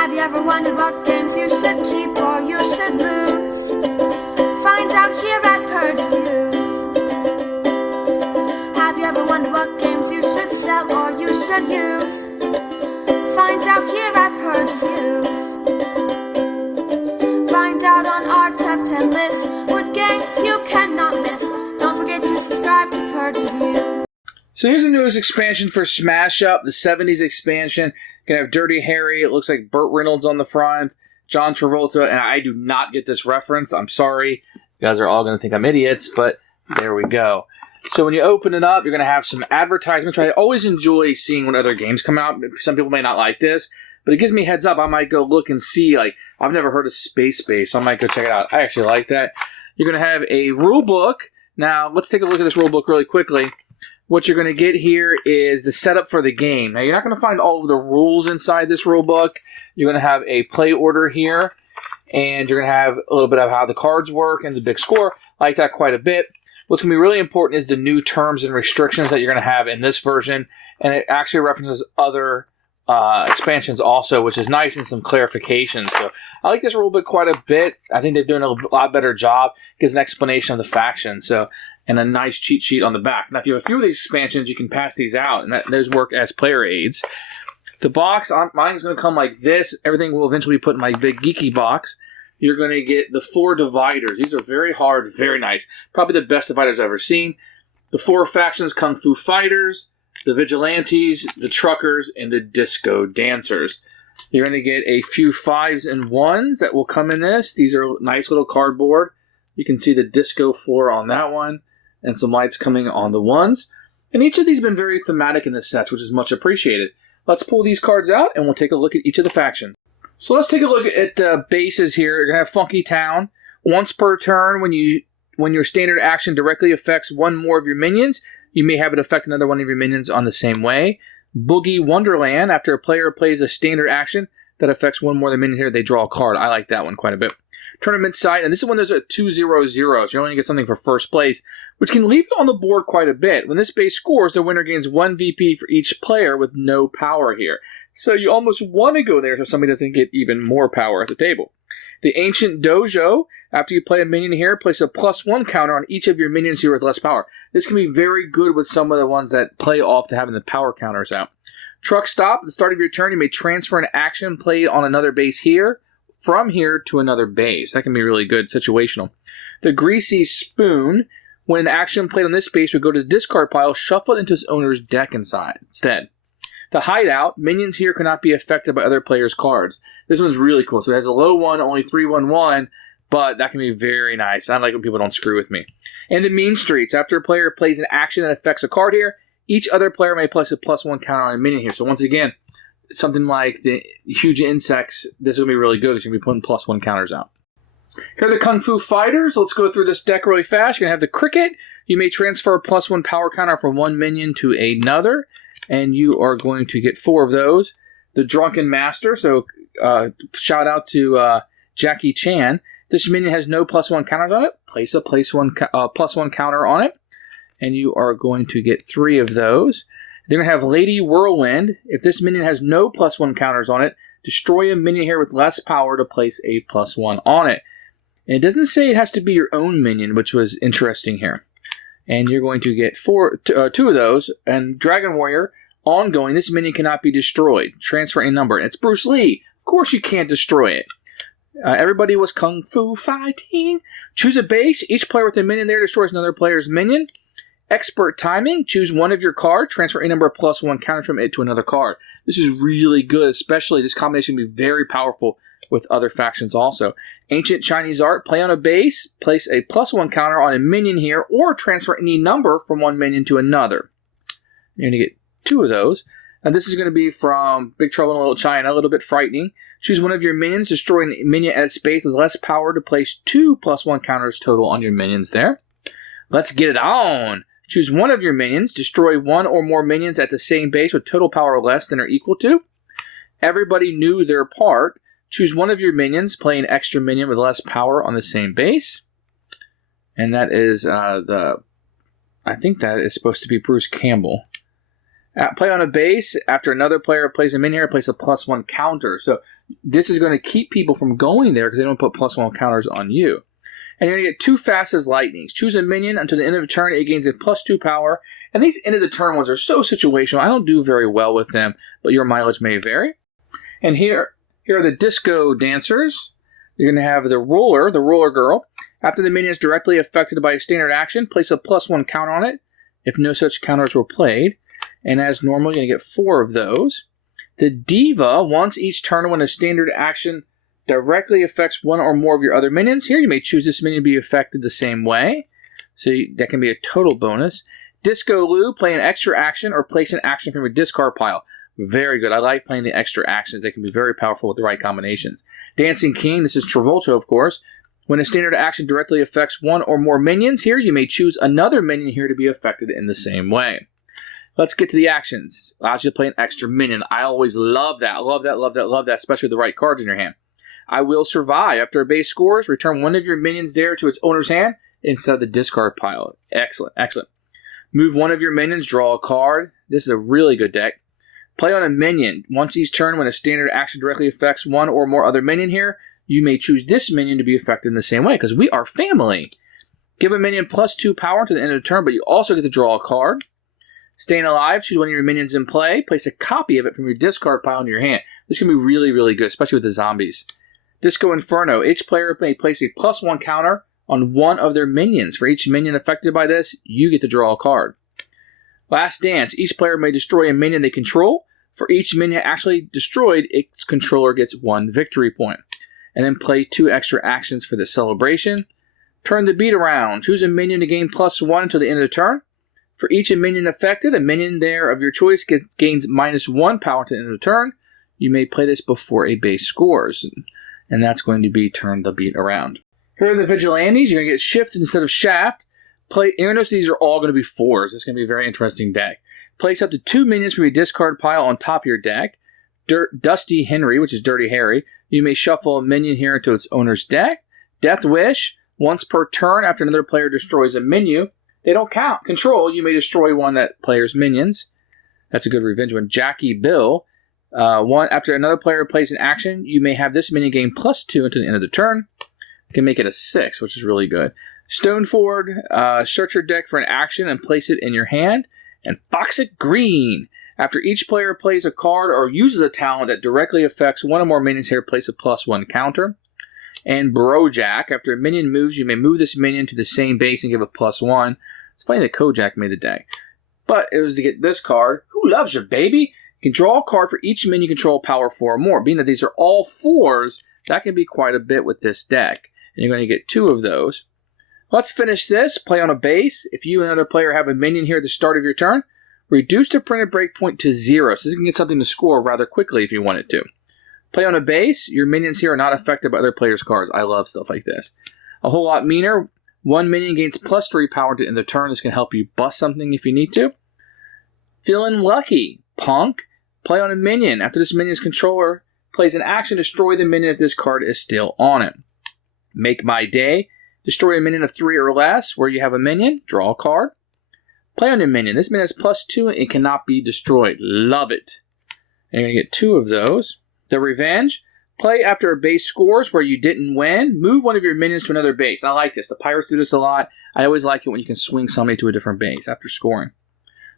Have you ever wondered what games you should keep or you should lose? Find out here at Purge Reviews. Have you ever wondered what games you should sell or you should use? Find out here at Purge Reviews. Find out on our top 10 list what games you cannot miss. Don't forget to subscribe to Purge Reviews. So here's the newest expansion for Smash Up, the 70s expansion. You're going to have Dirty Harry. It looks like Burt Reynolds on the front, John Travolta, and I do not get this reference. I'm sorry. You guys are all going to think I'm idiots, but there we go. So when you open it up, you're going to have some advertisements. I always enjoy seeing when other games come out. Some people may not like this, but it gives me a heads up. I might go look and see. Like, I've never heard of Space Base, so I might go check it out. I actually like that. You're going to have a rule book. Now, let's take a look at this rule book really quickly. What you're going to get here is the setup for the game. Now, you're not going to find all of the rules inside this rule book. You're going to have a play order here, and you're going to have a little bit of how the cards work and the big score. I like that quite a bit. What's going to be really important is the new terms and restrictions that you're going to have in this version, and it actually references other expansions also, which is nice, and some clarification. So I like this rulebook quite a bit. I think they're doing a lot better job. It gives an explanation of the faction, and a nice cheat sheet on the back. Now, if you have a few of these expansions, you can pass these out, and those work as player aids. The box, mine is going to come like this. Everything will eventually be put in my big geeky box. You're going to get the 4 dividers. These are very hard, very nice. Probably the best dividers I've ever seen. The 4 factions: Kung Fu Fighters, the Vigilantes, the Truckers, and the Disco Dancers. You're going to get a few 5s and 1s that will come in this. These are nice little cardboard. You can see the disco floor on that one, and some lights coming on the 1s. And each of these have been very thematic in this set, which is much appreciated. Let's pull these cards out, and we'll take a look at each of the factions. So let's take a look at the bases here. You're going to have Funky Town. Once per turn, when your standard action directly affects one more of your minions, you may have it affect another one of your minions on the same way. Boogie Wonderland. After a player plays a standard action that affects one more of the minion here, they draw a card. I like that one quite a bit. Tournament site, and this is when there's a 2-0-0, so you're only going to get something for first place, which can leave it on the board quite a bit. When this base scores, the winner gains 1 VP for each player with no power here. So you almost want to go there so somebody doesn't get even more power at the table. The Ancient Dojo. After you play a minion here, place a +1 counter on each of your minions here with less power. This can be very good with some of the ones that play off to having the power counters out. Truck Stop. At the start of your turn, you may transfer an action played on another base here, from here to another base. That can be really good, situational. The Greasy Spoon. When an action played on this base would go to the discard pile, shuffle it into its owner's deck instead. The Hideout. Minions here cannot be affected by other players' cards. This one's really cool. So it has a low one, only 3/1/1, but that can be very nice. I like when people don't screw with me. And the Mean Streets. After a player plays an action that affects a card here, each other player may place a +1 counter on a minion here. So once again, something like the Huge Insects, this is going to be really good because you're going to be putting +1 counters out. Here are the Kung Fu Fighters. Let's go through this deck really fast. You're going to have the Cricket. You may transfer a +1 power counter from one minion to another, and you are going to get 4 of those. The Drunken Master. So shout out to Jackie Chan. This minion has no +1 counters on it. Place a +1 counter on it, and you are going to get 3 of those. They're going to have Lady Whirlwind. If this minion has no +1 counters on it, destroy a minion here with less power to place a +1 on it. And it doesn't say it has to be your own minion, which was interesting here. And you're going to get 2 of those. And Dragon Warrior, ongoing. This minion cannot be destroyed. Transfer a number. And it's Bruce Lee. Of course you can't destroy it. Everybody was Kung Fu fighting. Choose a base. Each player with a minion there destroys another player's minion. Expert Timing. Choose one of your cards. Transfer a number of +1 counters from it to another card. This is really good, especially this combination can be very powerful with other factions also. Ancient Chinese Art. Play on a base. Place a +1 counter on a minion here, or transfer any number from one minion to another. You're going to get 2 of those. And this is going to be from Big Trouble in Little China, a little bit frightening. Choose one of your minions, destroy a minion at its base with less power to place 2 +1 counters total on your minions there. Let's get it on. Choose one of your minions, destroy one or more minions at the same base with total power less than or equal to. Everybody knew their part. Choose one of your minions, play an extra minion with less power on the same base. And that is I think that is supposed to be Bruce Campbell. Play on a base. After another player plays a minion here, place a +1 counter. So this is going to keep people from going there because they don't put +1 counters on you. And you're going to get 2 fast as lightnings. Choose a minion until the end of the turn. It gains a +2 power. And these end of the turn ones are so situational. I don't do very well with them, but your mileage may vary. And here are the disco dancers. You're going to have the roller girl. After the minion is directly affected by a standard action, place a +1 counter on it if no such counters were played. And as normal, you're going to get 4 of those. The diva, once each turn when a standard action directly affects one or more of your other minions. Here, you may choose this minion to be affected the same way. So that can be a total bonus. Disco Lou, play an extra action or place an action from your discard pile. Very good. I like playing the extra actions. They can be very powerful with the right combinations. Dancing King, this is Travolta, of course. When a standard action directly affects one or more minions, here you may choose another minion here to be affected in the same way. Let's get to the actions. Allows you to play an extra minion. I always love that. Love that, especially with the right cards in your hand. I Will Survive. After a base scores, return one of your minions there to its owner's hand instead of the discard pile. Excellent, excellent. Move one of your minions, draw a card. This is a really good deck. Play on a minion. Once each turn, when a standard action directly affects one or more other minion here, you may choose this minion to be affected in the same way, because we are family. Give a minion +2 power to the end of the turn, but you also get to draw a card. Staying Alive, choose one of your minions in play. Place a copy of it from your discard pile into your hand. This can be really, really good, especially with the zombies. Disco Inferno. Each player may place a +1 counter on one of their minions. For each minion affected by this, you get to draw a card. Last Dance. Each player may destroy a minion they control. For each minion actually destroyed, its controller gets 1 victory point. And then play 2 extra actions for the celebration. Turn the Beat Around. Choose a minion to gain +1 until the end of the turn. For each minion affected, a minion there of your choice gains -1 power to the end of the turn. You may play this before a base scores. And that's going to be Turn the Beat Around. Here are the Vigilantes. You're going to get Shift instead of Shaft. You're going to notice these are all going to be 4s. It's going to be a very interesting deck. Place up to 2 minions from your discard pile on top of your deck. Dusty Henry, which is Dirty Harry. You may shuffle a minion here into its owner's deck. Death Wish. Once per turn, after another player destroys a minion, they don't count. Control, you may destroy one of that player's minions. That's a good revenge one. Jackie Bill. After another player plays an action, you may have this minion gain +2 until the end of the turn. You can make it a 6, which is really good. Stoneford, search your deck for an action and place it in your hand. And Foxic Green. After each player plays a card or uses a talent that directly affects one or more minions here, place a +1 counter. And Brojack. After a minion moves, you may move this minion to the same base and give a +1. It's funny that Kojak made the deck. But it was to get this card. Who loves you, baby? You can draw a card for each minion control power 4 or more. Being that these are all 4s, that can be quite a bit with this deck. And you're going to get 2 of those. Let's finish this. Play on a base. If you and another player have a minion here at the start of your turn, reduce the printed breakpoint to 0. So this can get something to score rather quickly if you wanted to. Play on a base. Your minions here are not affected by other players' cards. I love stuff like this. A whole lot meaner. One minion gains +3 power to end the turn. This can help you bust something if you need to. Feeling Lucky. Punk. Play on a minion. After this minion's controller plays an action, destroy the minion if this card is still on it. Make My Day. Destroy a minion of 3 or less. Where you have a minion, draw a card. Play on a minion. This minion has +2 and it cannot be destroyed. Love it. And you're going to get 2 of those. The Revenge. Play after a base scores where you didn't win. Move one of your minions to another base. I like this. The Pirates do this a lot. I always like it when you can swing somebody to a different base after scoring.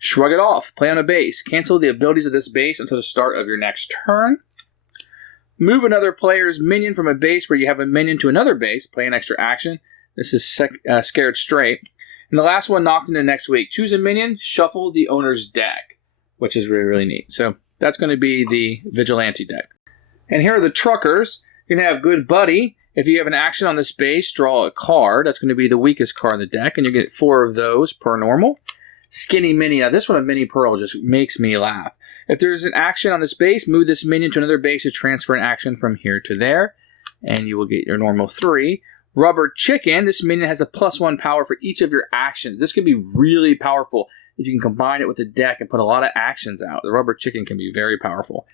Shrug It Off. Play on a base. Cancel the abilities of this base until the start of your next turn. Move another player's minion from a base where you have a minion to another base. Play an extra action. This is Scared Straight. And the last one knocked into next week. Choose a minion, shuffle the owner's deck, which is really, really neat. So that's going to be the Vigilante deck. And here are the Truckers. You're going to have Good Buddy. If you have an action on this base, draw a card. That's going to be the weakest card in the deck, and you get 4 of those per normal. Skinny Mini. Now, this one of Mini Pearl just makes me laugh. If there's an action on this base, move this minion to another base to transfer an action from here to there, and you will get your normal 3. Rubber Chicken. This minion has a +1 power for each of your actions. This can be really powerful if you can combine it with the deck and put a lot of actions out. The Rubber Chicken can be very powerful.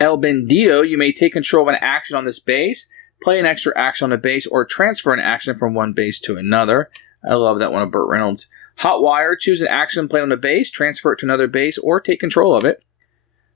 El Bandito. You may take control of an action on this base, play an extra action on the base, or transfer an action from one base to another. I love that one of Burt Reynolds. Hot Wire, choose an action, play on a base, transfer it to another base, or take control of it.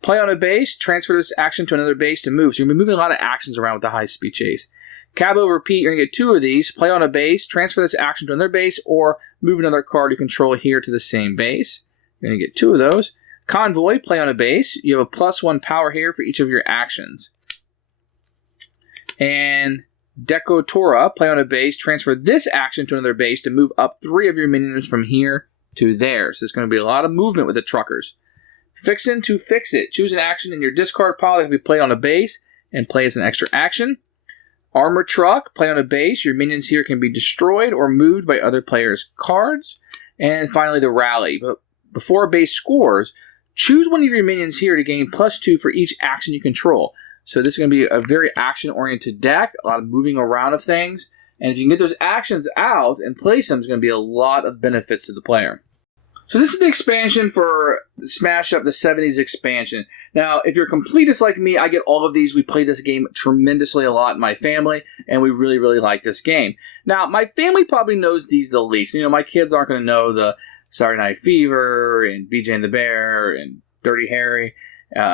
Play on a base, transfer this action to another base to move. So you're going to be moving a lot of actions around with the high-speed chase. Cabo Repeat, you're going to get 2 of these. Play on a base, transfer this action to another base, or move another card you control here to the same base. You're going to get 2 of those. Convoy, play on a base. You have a +1 power here for each of your actions. And Decotora, play on a base, transfer this action to another base to move up 3 of your minions from here to there. So there's going to be a lot of movement with the truckers. Fixin' to Fix It. Choose an action in your discard pile that can be played on a base and play as an extra action. Armor Truck, play on a base. Your minions here can be destroyed or moved by other players' cards. And finally, the Rally. But before a base scores, choose one of your minions here to gain +2 for each action you control. So this is going to be a very action-oriented deck, a lot of moving around of things. And if you can get those actions out and place them, there's going to be a lot of benefits to the player. So this is the expansion for Smash Up, the 70s expansion. Now, if you're a completist like me, I get all of these. We play this game tremendously a lot in my family, and we really, really like this game. Now, my family probably knows these the least. You know, my kids aren't going to know the Saturday Night Fever and BJ and the Bear and Dirty Harry,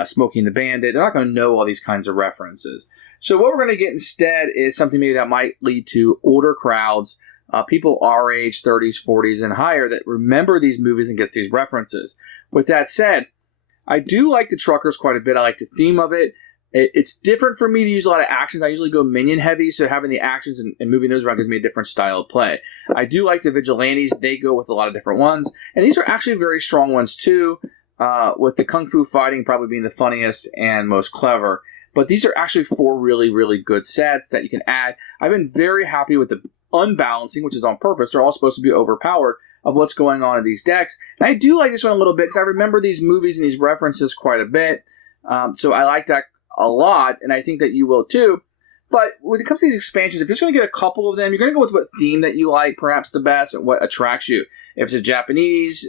Smokey and the Bandit. They're not going to know all these kinds of references. So what we're going to get instead is something maybe that might lead to older crowds, people our age, 30s, 40s, and higher, that remember these movies and gets these references. With that said, I do like the truckers quite a bit. I like the theme of it. It's different for me to use a lot of actions. I usually go minion heavy, so having the actions and moving those around gives me a different style of play. I do like the vigilantes. They go with a lot of different ones, and these are actually very strong ones too, with the Kung Fu Fighting probably being the funniest and most clever. But these are actually 4 really, really good sets that you can add. I've been very happy with the unbalancing, which is on purpose. They're all supposed to be overpowered, of what's going on in these decks. And I do like this one a little bit because I remember these movies and these references quite a bit. So I like that a lot, and I think that you will too. But when it comes to these expansions, if you're just going to get a couple of them, you're going to go with what theme that you like perhaps the best, or what attracts you. If it's a Japanese,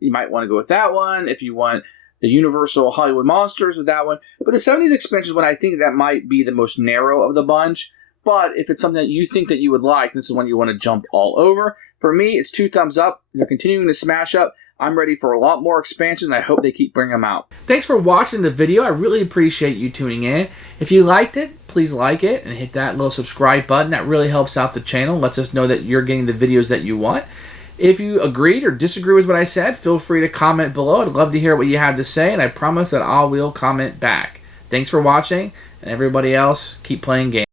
you might want to go with that one. If you want the Universal Hollywood Monsters, with that one. But the 70s expansion is one I think that might be the most narrow of the bunch. But if it's something that you think that you would like, this is one you want to jump all over. For me, it's 2 thumbs up. They're continuing to smash up. I'm ready for a lot more expansions, and I hope they keep bringing them out. Thanks for watching the video. I really appreciate you tuning in. If you liked it, please like it and hit that little subscribe button. That really helps out the channel, lets us know that you're getting the videos that you want. If you agreed or disagree with what I said, feel free to comment below. I'd love to hear what you have to say, and I promise that I will comment back. Thanks for watching, and everybody else, keep playing games.